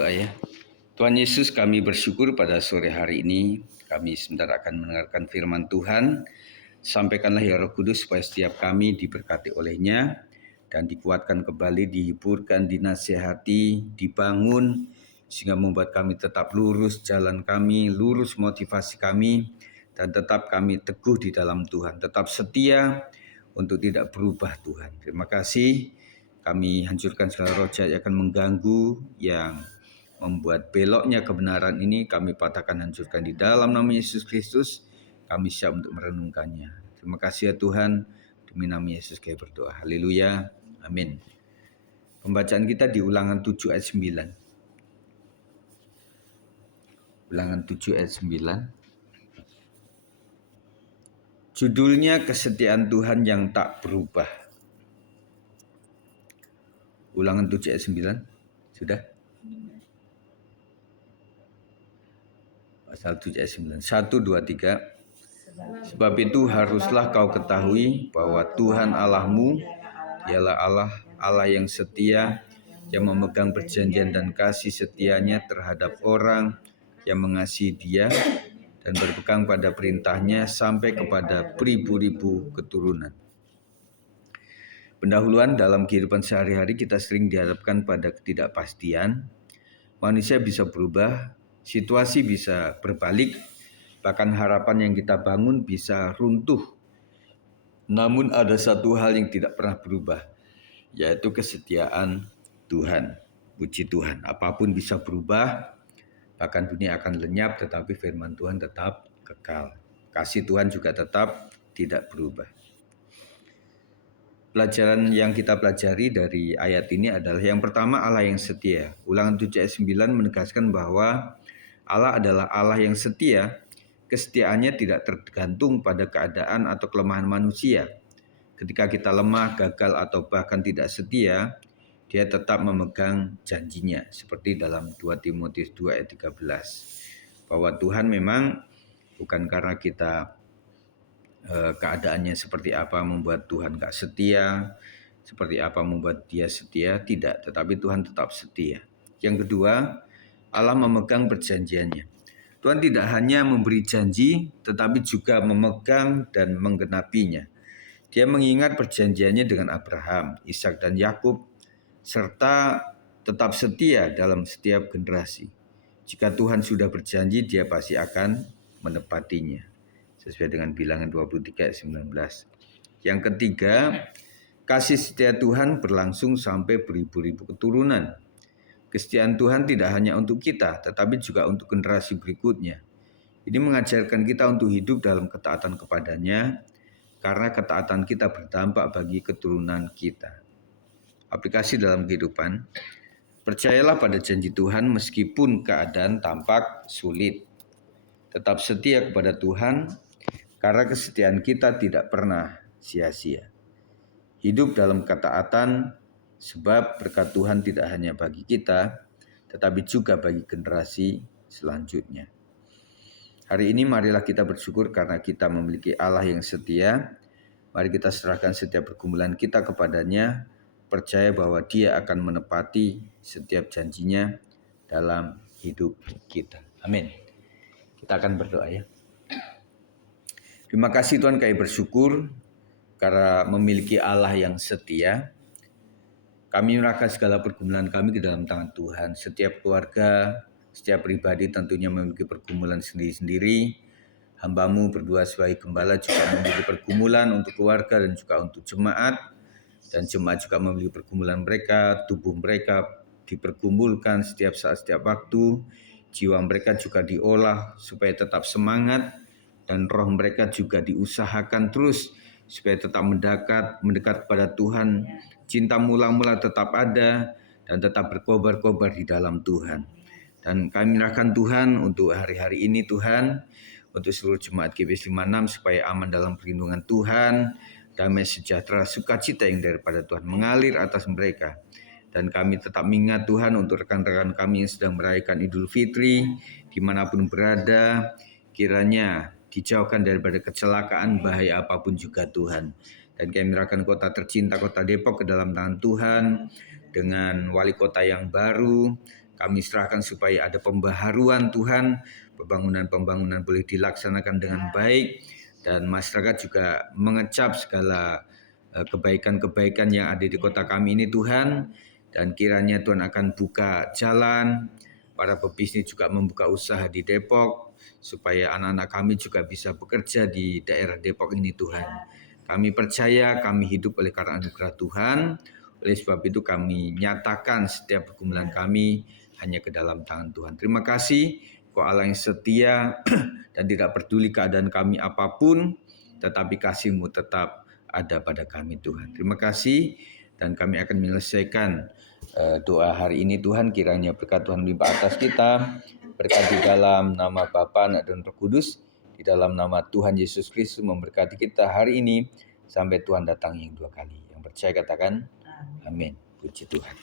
Doa ya. Tuhan Yesus, kami bersyukur pada sore hari ini kami sebentar akan mendengarkan firman Tuhan. Sampaikanlah ya Roh Kudus supaya setiap kami diberkati olehnya dan dikuatkan kembali, dihiburkan, dinasihati, dibangun sehingga membuat kami tetap lurus jalan kami, lurus motivasi kami, dan tetap kami teguh di dalam Tuhan, tetap setia untuk tidak berubah Tuhan. Terima kasih. Kami hancurkan segala roh jahat yang akan mengganggu, yang membuat beloknya kebenaran ini. Kami patahkan, hancurkan di dalam nama Yesus Kristus. Kami siap untuk merenungkannya. Terima kasih ya Tuhan. Demi nama Yesus kami berdoa. Haleluya. Amin. Pembacaan kita di Ulangan 7 ayat 9. Ulangan 7 ayat 9. Judulnya kesetiaan Tuhan yang tak berubah. Ulangan 7 ayat 9. Sudah? Pasal 7 ayat 9. 1, 2, 3. Sebab itu haruslah kau ketahui bahwa Tuhan Allahmu ialah Allah yang setia, yang memegang perjanjian dan kasih setianya terhadap orang yang mengasihi Dia dan berpegang pada perintahnya sampai kepada beribu-ribu keturunan. Pendahuluan dalam kehidupan sehari-hari kita sering dihadapkan pada ketidakpastian. Manusia bisa berubah, situasi bisa berbalik, bahkan harapan yang kita bangun bisa runtuh. Namun ada satu hal yang tidak pernah berubah, yaitu kesetiaan Tuhan. Puji Tuhan, apapun bisa berubah, bahkan dunia akan lenyap, tetapi firman Tuhan tetap kekal. Kasih Tuhan juga tetap tidak berubah. Pelajaran yang kita pelajari dari ayat ini adalah yang pertama, Allah yang setia. Ulangan 7 ayat 9 menegaskan bahwa Allah adalah Allah yang setia. Kesetiaannya tidak tergantung pada keadaan atau kelemahan manusia. Ketika kita lemah, gagal, atau bahkan tidak setia, Dia tetap memegang janjinya. Seperti dalam 2 Timotius 2 ayat 13. Bahwa Tuhan memang bukan karena kita keadaannya seperti apa membuat Tuhan gak setia, seperti apa membuat Dia setia, tidak. Tetapi Tuhan tetap setia. Yang kedua, Allah memegang perjanjiannya. Tuhan tidak hanya memberi janji, tetapi juga memegang dan menggenapinya. Dia mengingat perjanjiannya dengan Abraham, Ishak, dan Yakub, serta tetap setia dalam setiap generasi. Jika Tuhan sudah berjanji, Dia pasti akan menepatinya. Sesuai dengan Bilangan 23 ayat 19. Yang ketiga, kasih setia Tuhan berlangsung sampai beribu-ribu keturunan. Kesetiaan Tuhan tidak hanya untuk kita, tetapi juga untuk generasi berikutnya. Ini mengajarkan kita untuk hidup dalam ketaatan kepadanya, karena ketaatan kita berdampak bagi keturunan kita. Aplikasi dalam kehidupan, percayalah pada janji Tuhan meskipun keadaan tampak sulit. Tetap setia kepada Tuhan, karena kesetiaan kita tidak pernah sia-sia. Hidup dalam ketaatan, sebab berkat Tuhan tidak hanya bagi kita, tetapi juga bagi generasi selanjutnya. Hari ini marilah kita bersyukur karena kita memiliki Allah yang setia. Mari kita serahkan setiap pergumulan kita kepadanya, percaya bahwa Dia akan menepati setiap janjinya dalam hidup kita. Amin. Kita akan berdoa ya. Terima kasih Tuhan, kami bersyukur karena memiliki Allah yang setia. Kami menyerahkan segala pergumulan kami ke dalam tangan Tuhan. Setiap keluarga, setiap pribadi tentunya memiliki pergumulan sendiri-sendiri. Hamba-Mu berdua sebagai gembala juga memiliki pergumulan untuk keluarga dan juga untuk jemaat. Dan jemaat juga memiliki pergumulan mereka, tubuh mereka dipergumulkan setiap saat, setiap waktu. Jiwa mereka juga diolah supaya tetap semangat. Dan roh mereka juga diusahakan terus supaya tetap mendekat kepada Tuhan. Cinta mula-mula tetap ada dan tetap berkobar-kobar di dalam Tuhan. Dan kami menyerahkan Tuhan untuk hari-hari ini Tuhan, untuk seluruh jemaat GBS 56 supaya aman dalam perlindungan Tuhan, damai sejahtera, sukacita yang daripada Tuhan mengalir atas mereka. Dan kami tetap mengingat Tuhan untuk rekan-rekan kami yang sedang merayakan Idul Fitri, dimanapun berada, kiranya dijauhkan daripada kecelakaan, bahaya apapun juga Tuhan. Dan kami menyerahkan kota tercinta, kota Depok ke dalam tangan Tuhan, dengan wali kota yang baru. Kami serahkan supaya ada pembaharuan Tuhan, pembangunan-pembangunan boleh dilaksanakan dengan baik, dan masyarakat juga mengecap segala kebaikan-kebaikan yang ada di kota kami ini Tuhan, dan kiranya Tuhan akan buka jalan, para pebisnis juga membuka usaha di Depok, supaya anak-anak kami juga bisa bekerja di daerah Depok ini Tuhan. Kami percaya kami hidup oleh karena anugerah Tuhan, oleh sebab itu kami nyatakan setiap pergumulan kami hanya ke dalam tangan Tuhan. Terima kasih, Kau Allah yang setia dan tidak peduli keadaan kami apapun, tetapi kasih-Mu tetap ada pada kami Tuhan. Terima kasih, dan kami akan menyelesaikan doa hari ini Tuhan. Kiranya berkat Tuhan melimpah atas kita, berkat di dalam nama Bapa, Anak dan Roh Kudus, di dalam nama Tuhan Yesus Kristus memberkati kita hari ini sampai Tuhan datang yang dua kali. Yang percaya katakan amin. Puji Tuhan.